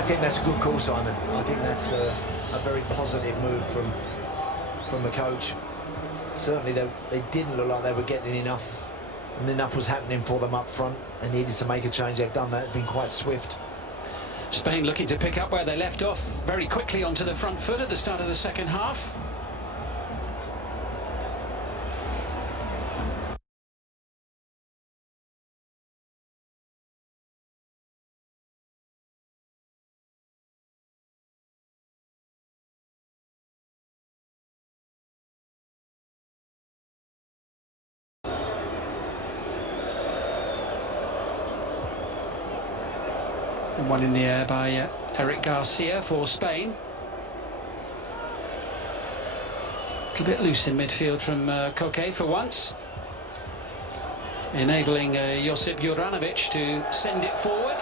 I think that's a good call, Simon. I think that's a very positive move from the coach. Certainly they didn't look like they were getting enough, and enough was happening for them up front. They needed to make a change. They've done that. They've been quite swift. Spain looking to pick up where they left off very quickly onto the front foot at the start of the second half. One in the air by Eric Garcia for Spain. A little bit loose in midfield from Koke for once, enabling Josip Juranovic to send it forward.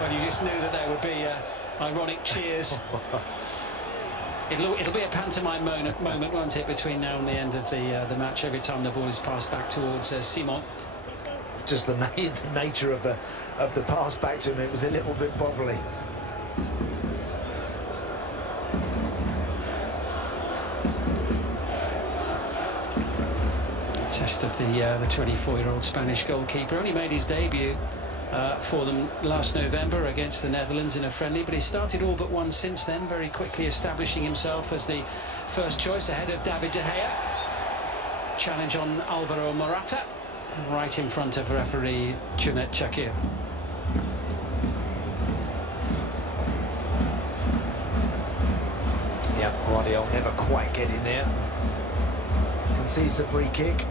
Well, you just knew that there would be ironic cheers. It'll be a pantomime moment, won't it, between now and the end of the match, every time the ball is passed back towards Simon. Just the nature of the pass back to him, it was a little bit bobbly. Test of the 24-year-old Spanish goalkeeper. Only made his debut for them last November against the Netherlands in a friendly, but he started all but one since then, very quickly establishing himself as the first choice ahead of David De Gea. Challenge on Alvaro Morata, right in front of referee Junet Chakir. Yeah, Guardiola never quite get in there. Concedes the free kick.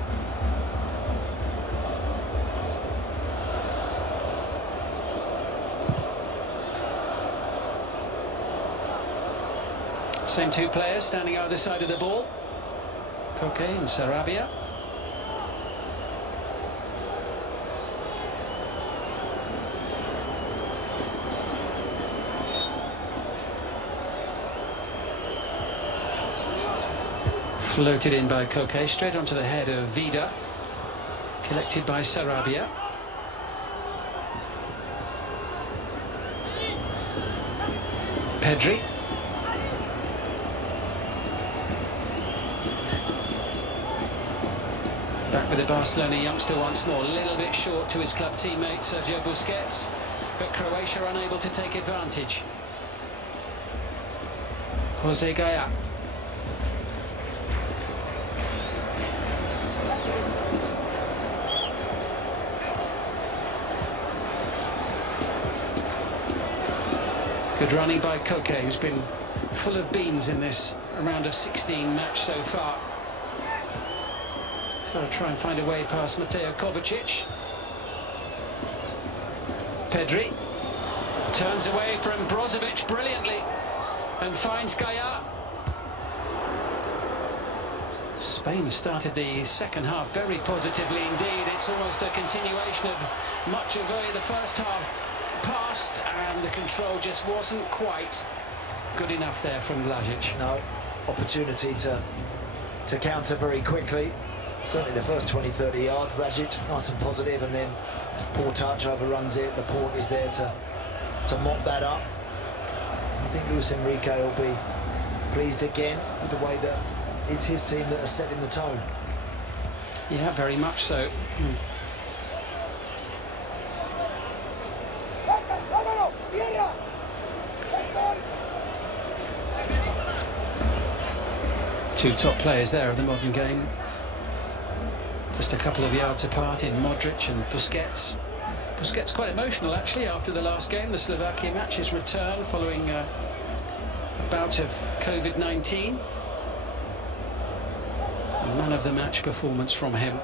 Same two players standing either side of the ball, Koke and Sarabia. Floated in by Koke, straight onto the head of Vida, collected by Sarabia. Pedri. Back with the Barcelona youngster once more, a little bit short to his club teammate Sergio Busquets, but Croatia unable to take advantage. Jose Gaya. Good running by Koke, who's been full of beans in this round of 16 match so far. He's got to try and find a way past Mateo Kovacic. Pedri turns away from Brozovic brilliantly and finds Gaya. Spain started the second half very positively indeed. It's almost a continuation of much of the first half passed, and the control just wasn't quite good enough there from Blažić. No opportunity to counter very quickly. Certainly the first 20-30 yards, Blažić nice and positive, and then poor touch, overruns it. Laporte is there to mop that up. I think Luis Enrique will be pleased again with the way that it's his team that are setting the tone. Yeah, very much so. Two top players there of the modern game, just a couple of yards apart in Modric and Busquets. Busquets quite emotional actually after the last game, the Slovakia match, his return following a bout of COVID-19. Man of the match performance from him.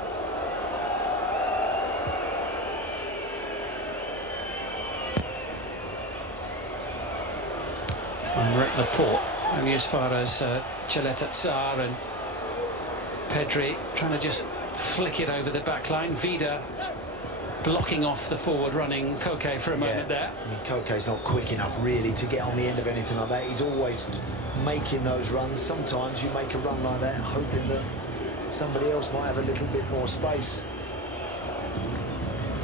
And Laporte only as far as Cheleta and Pedri trying to just flick it over the back line. Vida blocking off the forward running Koke for a moment there. I mean, Koke's not quick enough really to get on the end of anything like that. He's always making those runs. Sometimes you make a run like that and hoping that somebody else might have a little bit more space.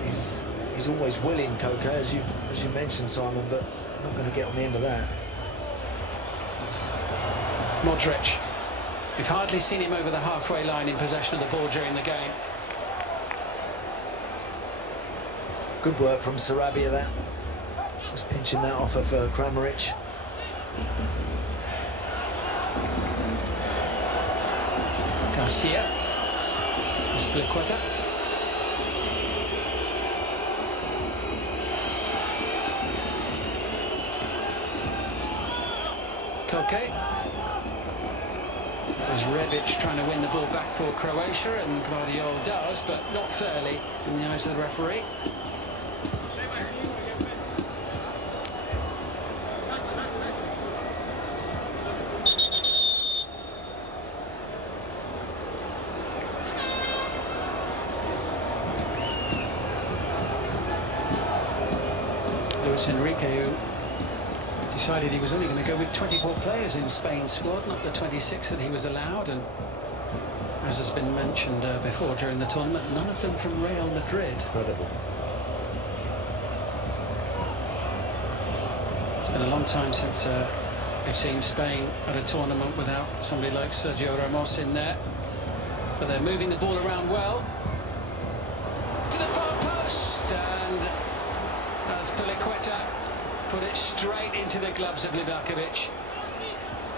He's He's always willing, Koke, as you mentioned, Simon, but not going to get on the end of that. Modric. We've hardly seen him over the halfway line in possession of the ball during the game. Good work from Sarabia, that. Just pinching that off of Kramaric. Garcia. Aspilicueta. Koke. There's Rebic trying to win the ball back for Croatia, and Guardiola does, but not fairly in the eyes of the referee. Luis Enrique, who decided he was only going to go with 24 players in Spain's squad, not the 26 that he was allowed, and as has been mentioned before during the tournament, none of them from Real Madrid. Incredible. It's been a long time since we've seen Spain at a tournament without somebody like Sergio Ramos in there, but they're moving the ball around well. To the far post, and Aspilicueta put it straight into the gloves of Livakovic.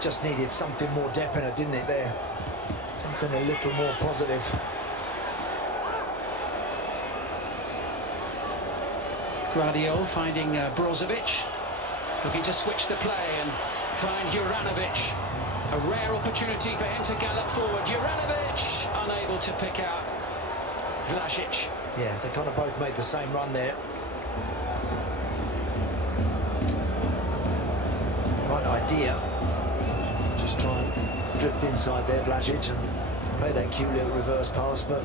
Just needed something more definite, didn't it, there? Something a little more positive. Guardiola finding Brozovic, looking to switch the play and find Juranovic. A rare opportunity for him to gallop forward. Juranovic unable to pick out Vlasic. Yeah, they kind of both made the same run there. Right idea. Just try and drift inside there, Vlasic, and play that cute little reverse pass, but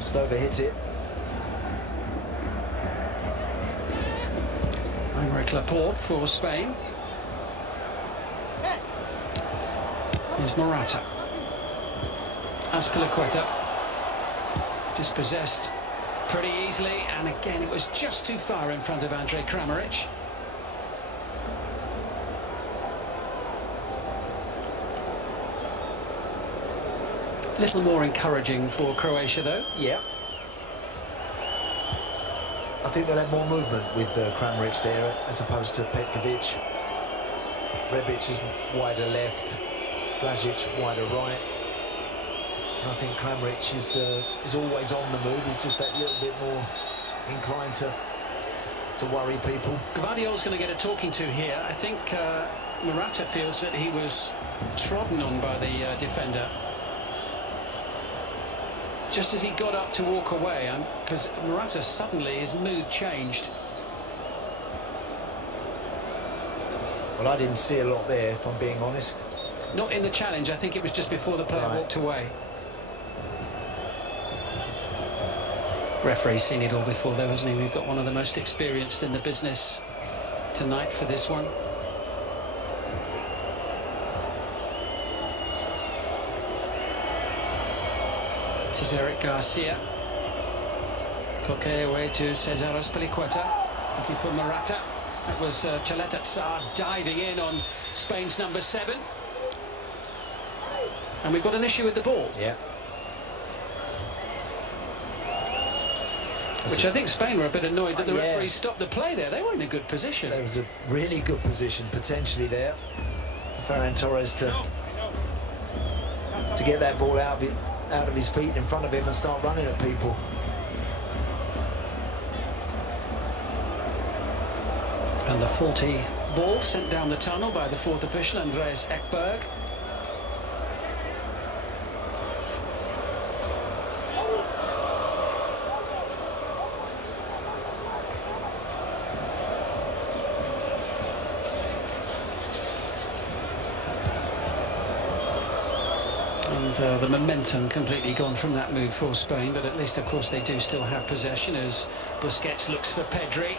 just overhit it. Aymeric Laporte for Spain. Here's Morata. Aspilicueta. Dispossessed pretty easily, and again it was just too far in front of Andre Kramaric. A little more encouraging for Croatia, though. Yeah. I think they'll have more movement with Kramaric there as opposed to Petkovic. Rebic is wider left, Vlasic wider right. And I think Kramaric is always on the move. He's just that little bit more inclined to worry people. Guardiola's going to get a talking to here. I think Morata feels that he was trodden on by the defender just as he got up to walk away, because Morata suddenly, his mood changed. Well, I didn't see a lot there, if I'm being honest. Not in the challenge. I think it was just before the player walked away. Referee's seen it all before, though, hasn't he? We've got one of the most experienced in the business tonight for this one. This is Eric Garcia. Koke away to Cesar Aspilicueta, looking for Morata. That was Chaletat diving in on Spain's number 7. And we've got an issue with the ball. Yeah. Which I think Spain were a bit annoyed that the referee stopped the play there. They were in a good position. There was a really good position potentially there. Ferran Torres to get that ball out of his feet in front of him and start running at people. And the faulty ball sent down the tunnel by the 4th official, Andreas Ekberg. And the momentum completely gone from that move for Spain, but at least, of course, they do still have possession as Busquets looks for Pedri.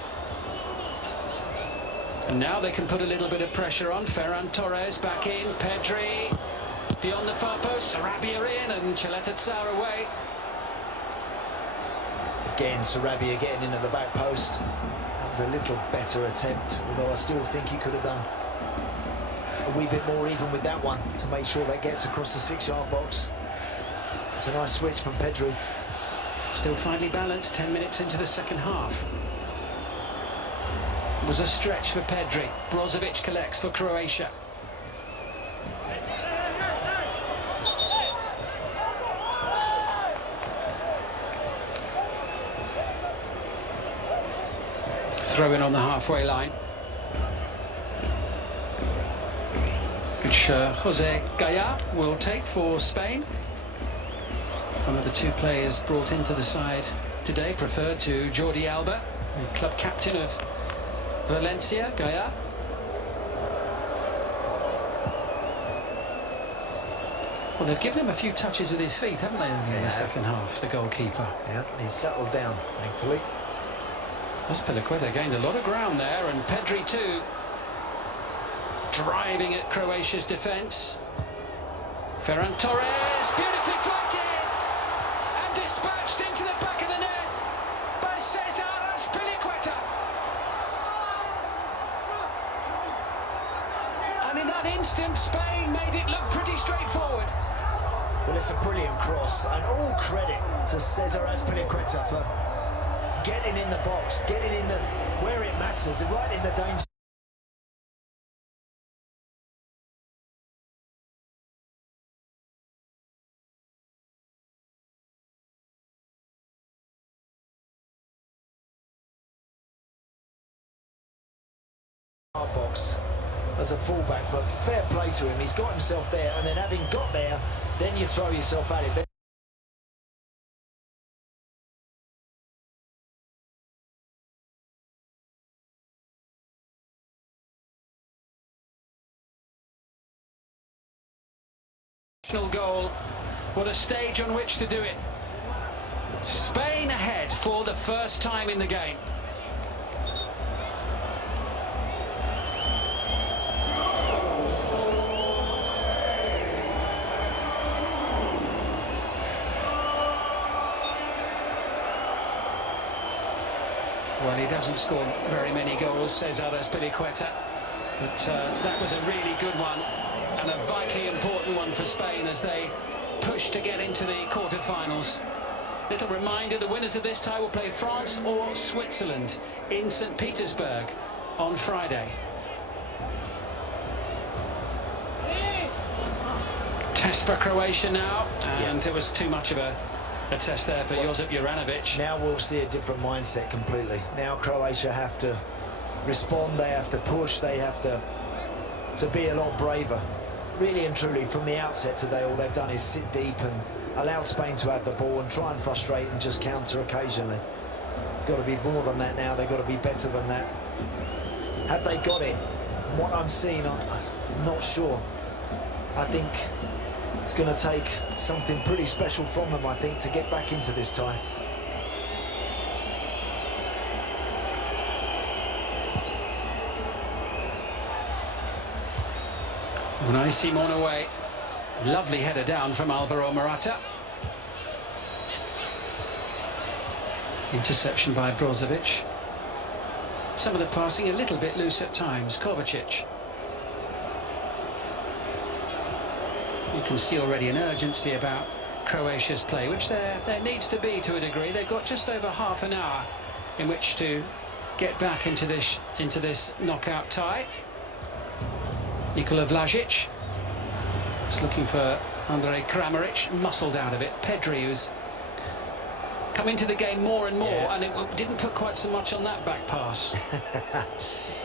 And now they can put a little bit of pressure on. Ferran Torres back in, Pedri beyond the far post, Sarabia in, and Chaletat away. Again, Sarabia getting in at the back post. That was a little better attempt, although I still think he could have done a wee bit more even with that one to make sure that gets across the 6-yard box. It's a nice switch from Pedri. Still finely balanced, 10 minutes into the second half. It was a stretch for Pedri. Brozovic collects for Croatia. Throw in on the halfway line, which Jose Gaya will take for Spain. One of the two players brought into the side today, preferred to Jordi Alba, the club captain of Valencia. Gaya. Well, they've given him a few touches with his feet, haven't they, in the second half, the goalkeeper? Yeah, he's settled down, thankfully. Azpilicueta gained a lot of ground there, and Pedri too, driving at Croatia's defence. Ferran Torres, beautifully floated and dispatched into the back of the net by Cesar Azpilicueta. And in that instant, Spain made it look pretty straightforward. Well, it's a brilliant cross, and all credit to Cesar Azpilicueta for getting in the box, getting in the where it matters, right in the danger box as a fullback. But fair play to him, he's got himself there, and then having got there, then you throw yourself at it. Goal. What a stage on which to do it. Spain ahead for the first time in the game. Well, he doesn't score very many goals, says Azpilicueta, but that was a really good one. And a vitally important one for Spain as they push to get into the quarter-finals. Little reminder, the winners of this tie will play France or Switzerland in St. Petersburg on Friday. Test for Croatia now, and there was too much of a test there for Josip Juranovic. Now we'll see a different mindset completely. Now Croatia have to respond, they have to push, they have to be a lot braver. Really and truly, from the outset today, all they've done is sit deep and allowed Spain to have the ball and try and frustrate and just counter occasionally. Got to be more than that now. They've got to be better than that. Have they got it? From what I'm seeing, I'm not sure. I think it's going to take something pretty special from them, I think, to get back into this tie. Unai Simon away. Lovely header down from Alvaro Morata. Interception by Brozovic. Some of the passing a little bit loose at times. Kovacic. You can see already an urgency about Croatia's play, which there needs to be to a degree. They've got just over half an hour in which to get back into this knockout tie. Nikola Vlasic is looking for Andrej Kramaric, muscled out of it. Pedri, who's come into the game more and more, and it didn't put quite so much on that back pass.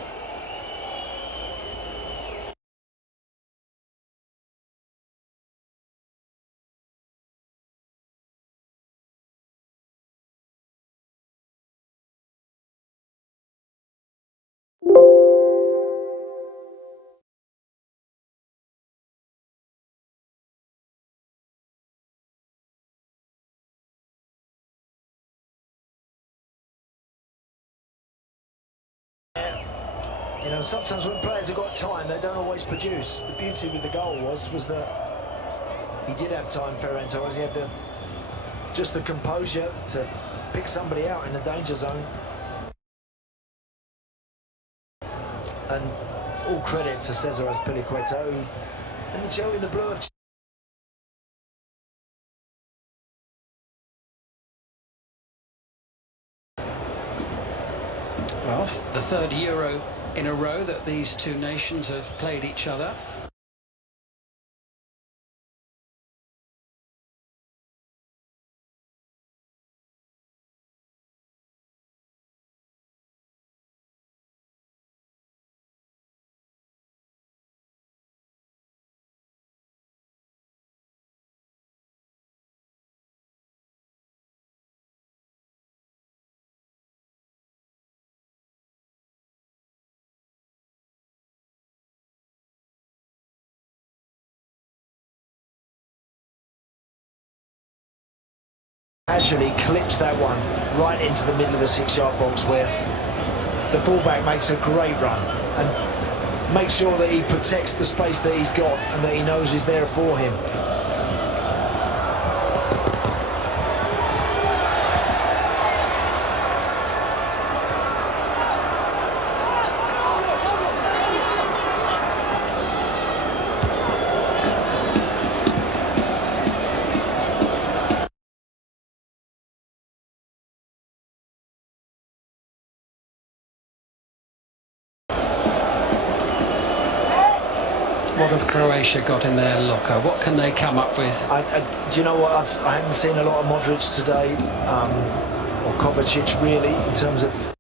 You know, sometimes when players have got time, they don't always produce. The beauty with the goal was that he did have time, Ferran Torres. He had just the composure to pick somebody out in the danger zone. And all credit to Cesar Azpilicueta, who in the Joe in the blue of... Well, the third Euro in a row that these two nations have played each other. Actually clips that one right into the middle of the 6-yard box, where the fullback makes a great run and makes sure that he protects the space that he's got and that he knows is there for him. What have Croatia got in their locker? What can they come up with? Do you know what? I haven't seen a lot of Modric today, or Kovacic really, in terms of...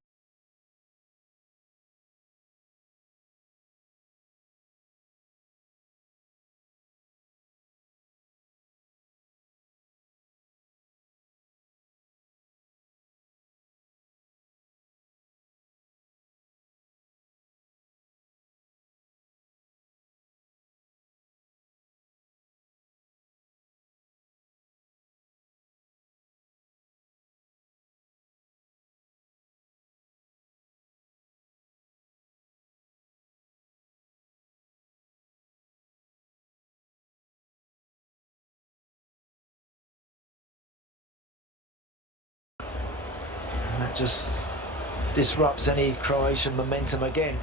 That just disrupts any Croatian momentum again.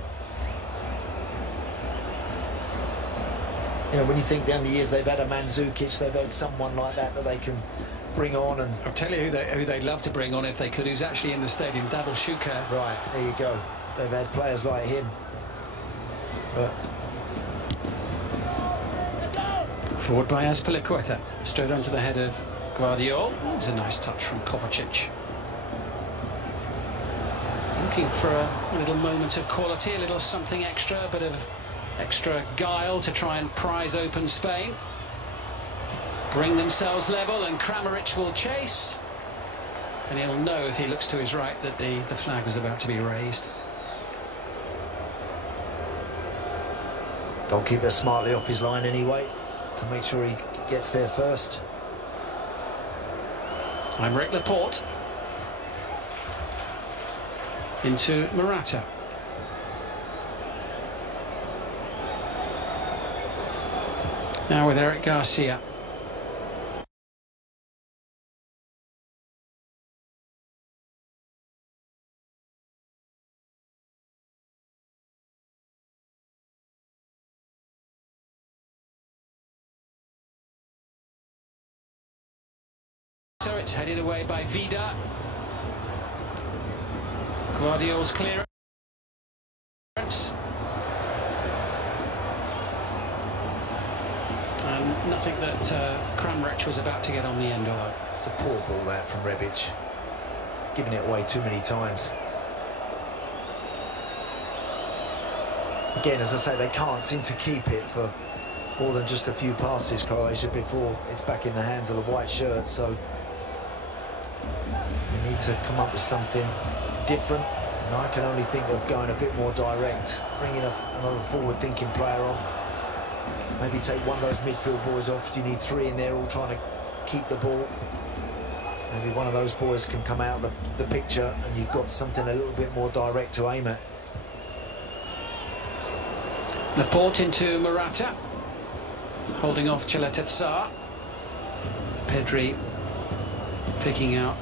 You know, when you think down the years they've had a Mandzukic, they've had someone like that they can bring on. And I'll tell you who they'd love to bring on if they could, who's actually in the stadium, DAHAL Shuka. Right, there you go. They've had players like him. But forward by Azpilicueta, straight onto the head of Guardiola. It was a nice touch from Kovacic. Looking for a little moment of quality, a little something extra, a bit of extra guile to try and prise open Spain. Bring themselves level, and Kramaric will chase. And he'll know if he looks to his right that the flag was about to be raised. goalkeeper smartly off his line anyway to make sure he gets there first. I'm Rick Laporte. Into Morata. Now with Eric Garcia. So it's headed away by Vida. Guardiola's clearance. And nothing that Kramaric was about to get on the end of. It's a poor ball that from Rebic. He's given it away too many times. Again, as I say, they can't seem to keep it for more than just a few passes, Croatia, before it's back in the hands of the white shirts. So you need to come up with something different. And I can only think of going a bit more direct, bringing another forward-thinking player on. Maybe take one of those midfield boys off. You need three in there all trying to keep the ball. Maybe one of those boys can come out of the picture and you've got something a little bit more direct to aim at. Laporte into Morata. Holding off Chaletet-Sar. Pedri picking out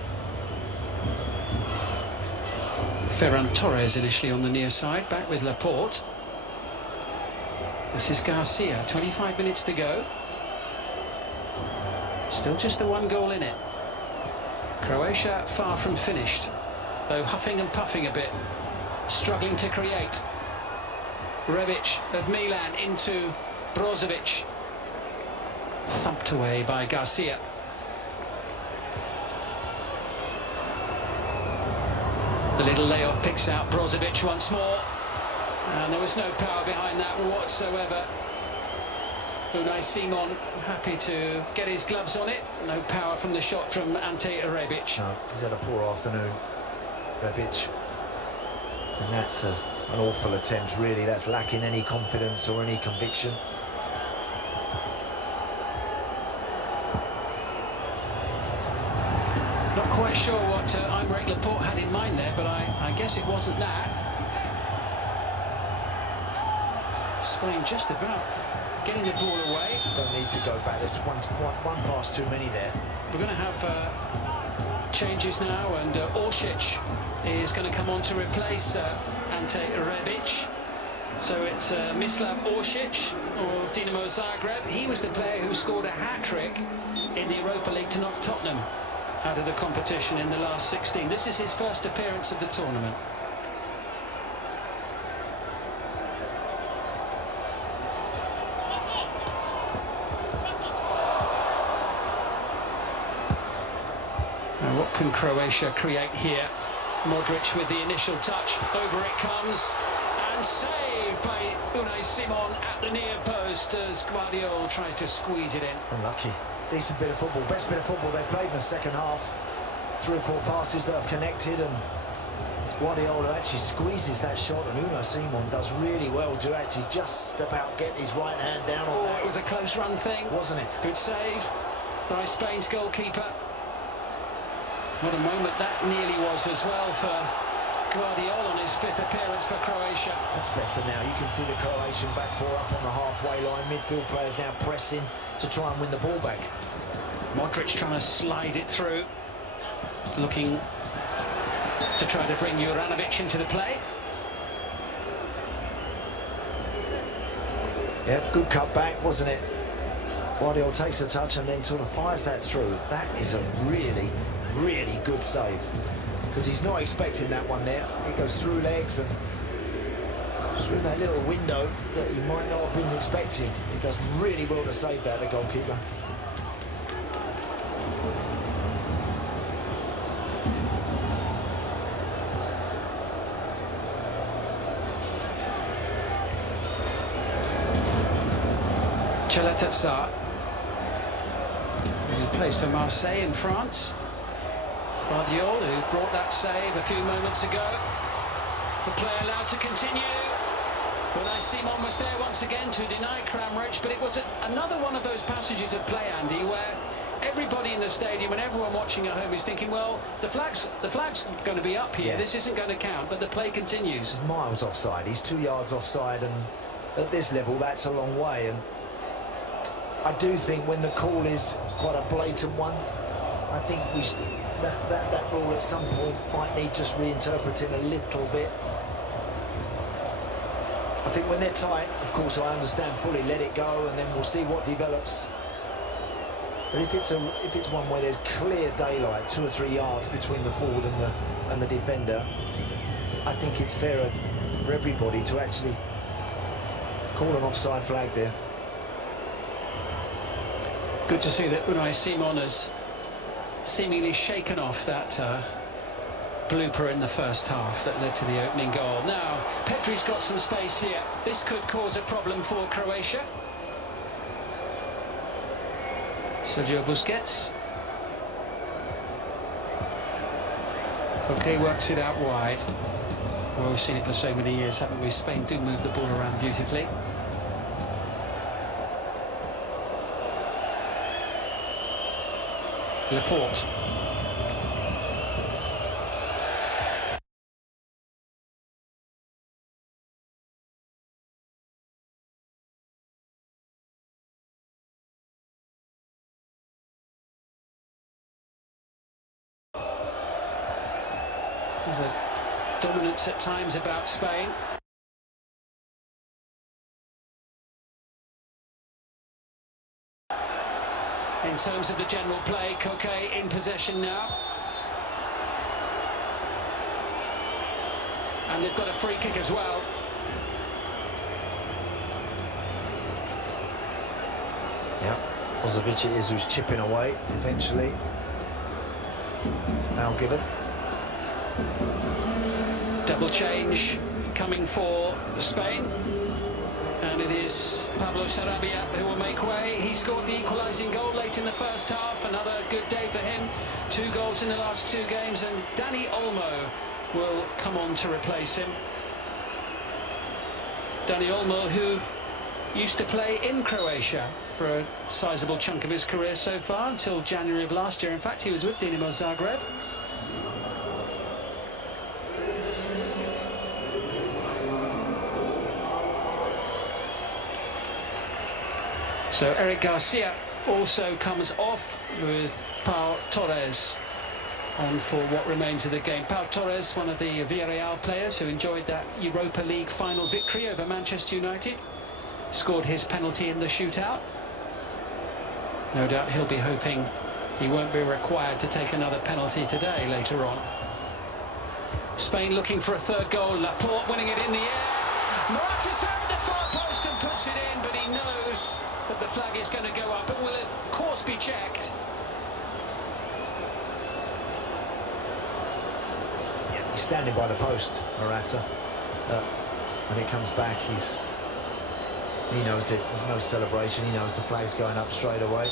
Ferran Torres initially on the near side, back with Laporte. This is Garcia, 25 minutes to go. Still just the one goal in it. Croatia far from finished, though huffing and puffing a bit, struggling to create. Rebic of Milan into Brozovic. Thumped away by Garcia. The little layoff picks out Brozovic once more. And there was no power behind that whatsoever. Unai Simon happy to get his gloves on it. No power from the shot from Ante Rebic. No, he's had a poor afternoon, Rebic. And that's an awful attempt, really. That's lacking any confidence or any conviction. Not quite sure what Aymeric Laporte had in mind there, but I guess it wasn't that. Spain just about getting the ball away. Don't need to go back. There's one pass too many there. We're going to have changes now, and Orsic is going to come on to replace Ante Rebic. So it's Mislav Orsic of Dinamo Zagreb. He was the player who scored a hat-trick in the Europa League to knock Tottenham out of the competition in the last 16. This is his first appearance of the tournament. Now what can Croatia create here? Modric with the initial touch, over it comes, and saved by Unai Simon at the near post as Guardiola tries to squeeze it in. Unlucky. Decent bit of football, best bit of football they played in the second half. 3 or 4 passes that have connected, and Guardiola actually squeezes that shot, and Unai Simon does really well to actually just about get his right hand down on that. It was a close run thing, wasn't it? Good save by Spain's goalkeeper. What a moment that nearly was as well for Guardiola on his 5th appearance for Croatia. That's better now. You can see the Croatian back 4 up on the halfway line. Midfield players now pressing to try and win the ball back. Modric trying to slide it through, looking to try to bring Juranovic into the play. Yep, good cut back, wasn't it? Guardiola takes a touch and then sort of fires that through. That is a really, really good save, because he's not expecting that one there. It goes through legs and through that little window that he might not have been expecting. He does really well to save that, the goalkeeper. Chelatatsar, who plays for Marseille in France. Guardiola, who brought that save a few moments ago. The play allowed to continue. Unai Simon was there once again to deny Kramaric, but it was another one of those passages of play, Andy, where everybody in the stadium and everyone watching at home is thinking, well, the flag's going to be up here. Yeah. This isn't going to count, but the play continues. He's miles offside. He's 2 yards offside, and at this level, that's a long way. And I do think when the call is quite a blatant one, I think that rule at some point might need just reinterpreting a little bit. I think when they're tight, of course, I understand fully, let it go, and then we'll see what develops. But if it's one where there's clear daylight, 2 or 3 yards between the forward and the defender, I think it's fairer for everybody to actually call an offside flag there. Good to see that Unai Simon has seemingly shaken off that blooper in the first half that led to the opening goal. Now, Pedri's got some space here. This could cause a problem for Croatia. Sergio Busquets. Okay, works it out wide. Well, we've seen it for so many years, haven't we? Spain do move the ball around beautifully. Laporte. There's a dominance at times about Spain. In terms of the general play, Koke in possession now. And they've got a free kick as well. Yeah, Brozovic it is who's chipping away eventually. Now given. Double change coming for Spain. And it is Pablo Sarabia who will make way. He scored the equalising goal late in the first half. Another good day for him. 2 goals in the last 2 games. And Dani Olmo will come on to replace him. Dani Olmo, who used to play in Croatia for a sizable chunk of his career so far, until January of last year. In fact, he was with Dinamo Zagreb. So Eric Garcia also comes off with Pau Torres on for what remains of the game. Pau Torres, one of the Villarreal players who enjoyed that Europa League final victory over Manchester United, scored his penalty in the shootout. No doubt he'll be hoping he won't be required to take another penalty today later on. Spain looking for a 3rd goal. Laporte winning it in the air. Marches out the far post and puts it in, but he knows that the flag is going to go up. It will of course be checked. Yeah, he's standing by the post, Morata. When it comes back, he knows it. There's no celebration. He knows the flag's going up straight away.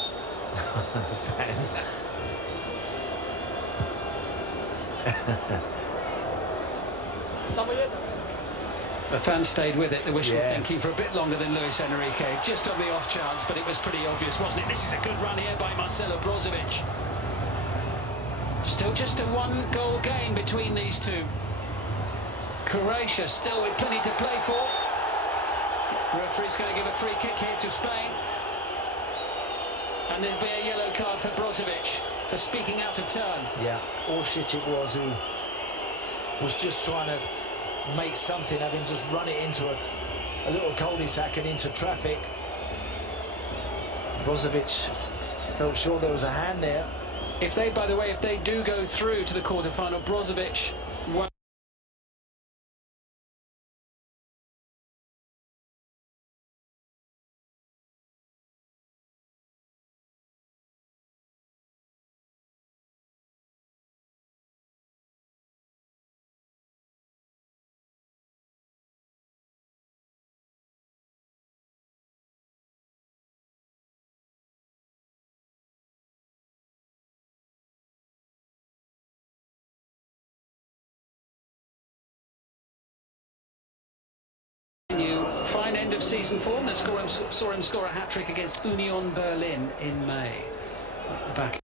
The fans. The fans stayed with it, the wishful thinking, for a bit longer than Luis Enrique, just on the off chance, but it was pretty obvious, wasn't it? This is a good run here by Marcelo Brozovic. Still just a 1-goal game between these two. Croatia still with plenty to play for. The referee's going to give a free kick here to Spain. And there'll be a yellow card for Brozovic for speaking out of turn. Yeah, Orsic it was who was just trying to make something, having just run it into a little cul-de-sac and into traffic. Brozovic felt sure there was a hand there. If they, by the way, if they do go through to the quarter-final, Brozovic won't. Fine end of season form that saw him score a hat-trick against Union Berlin in May. At the back.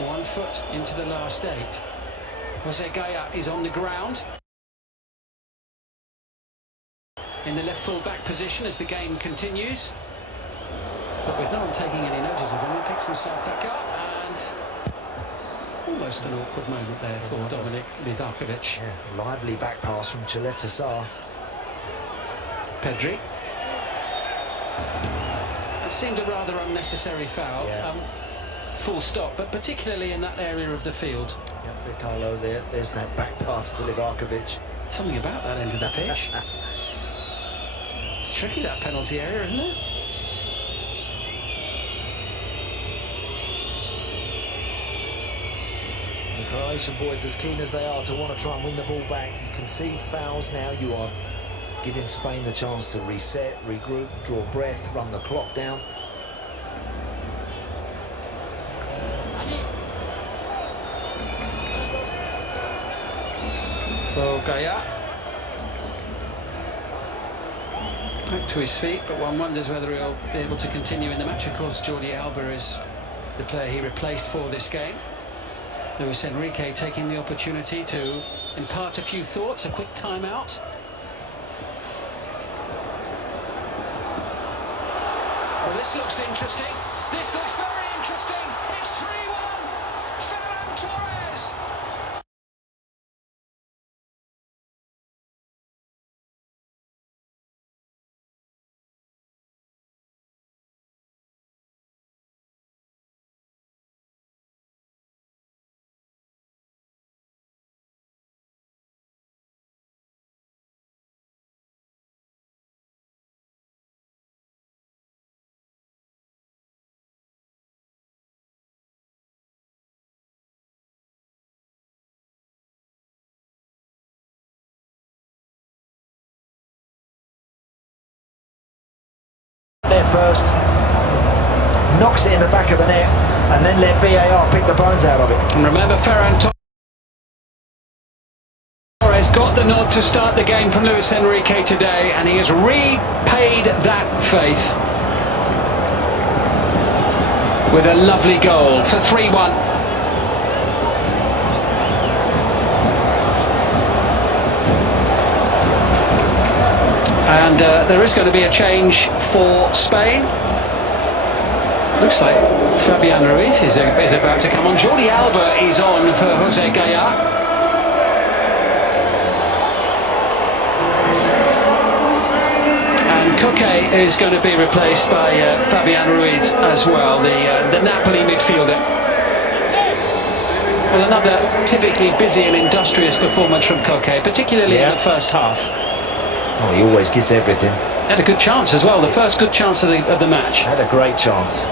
One foot into the last 8. Jose Gaya is on the ground in the left full-back position as the game continues, but with no one taking any notice of him, he picks himself back up and Almost an awkward moment there for Dominik Livakovic. Yeah, lively back pass from Chileta Sarr. Pedri. It seemed a rather unnecessary foul. Yeah. Full stop, but particularly in that area of the field. Yeah, Ricardo there. There's that back pass to Livakovic. Something about that end of the pitch. It's tricky, that penalty area, isn't it? The Croatian boys, as keen as they are to want to try and win the ball back, you concede fouls now, you are giving Spain the chance to reset, regroup, draw breath, run the clock down. So Gaia back to his feet, but one wonders whether he'll be able to continue in the match. Of course, Jordi Alba is the player he replaced for this game. Luis Enrique taking the opportunity to impart a few thoughts, a quick timeout. Well, this looks interesting. This looks very interesting. It's 3-1. Ferran Torres. There first, knocks it in the back of the net, and then let VAR pick the bones out of it. And remember, Ferran Torres got the nod to start the game from Luis Enrique today, and he has repaid that faith with a lovely goal for 3-1. And there is going to be a change for Spain. Looks like Fabian Ruiz is about to come on. Jordi Alba is on for Jose Gaia. And Koke is going to be replaced by Fabian Ruiz as well, the Napoli midfielder. Well, another typically busy and industrious performance from Koke, particularly in the first half. Oh, he always gives everything. Had a good chance as well, the first good chance of the match. Had a great chance.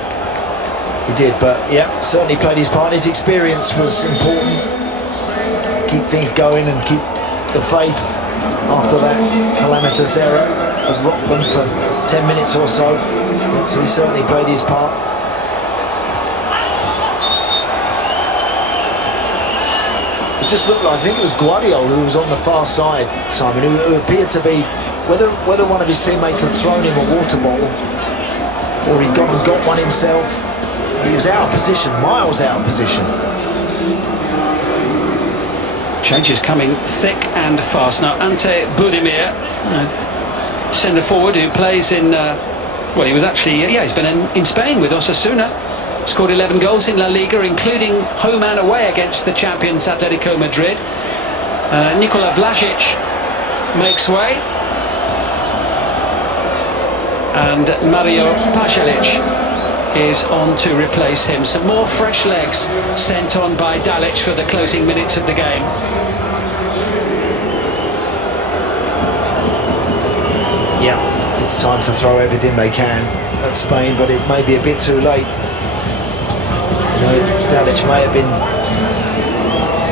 He did, but yeah, certainly played his part. His experience was important. Keep things going and keep the faith after that calamitous error at Rockland for 10 minutes or so. So he certainly played his part. It just looked like, I think it was Guardiola who was on the far side, Simon, who appeared to be, whether one of his teammates had thrown him a water bottle or he'd gone and got one himself. He was out of position, miles out of position. Changes coming thick and fast. Now, Ante Budimir, centre forward who plays in, well, he was actually, he's been in Spain with Osasuna. Scored 11 goals in La Liga, including home and away against the champions Atletico Madrid. Nikola Vlasic makes way. And Mario Pasalic is on to replace him. Some more fresh legs sent on by Dalic for the closing minutes of the game. Yeah, it's time to throw everything they can at Spain, but it may be a bit too late. You know, Dalic may have been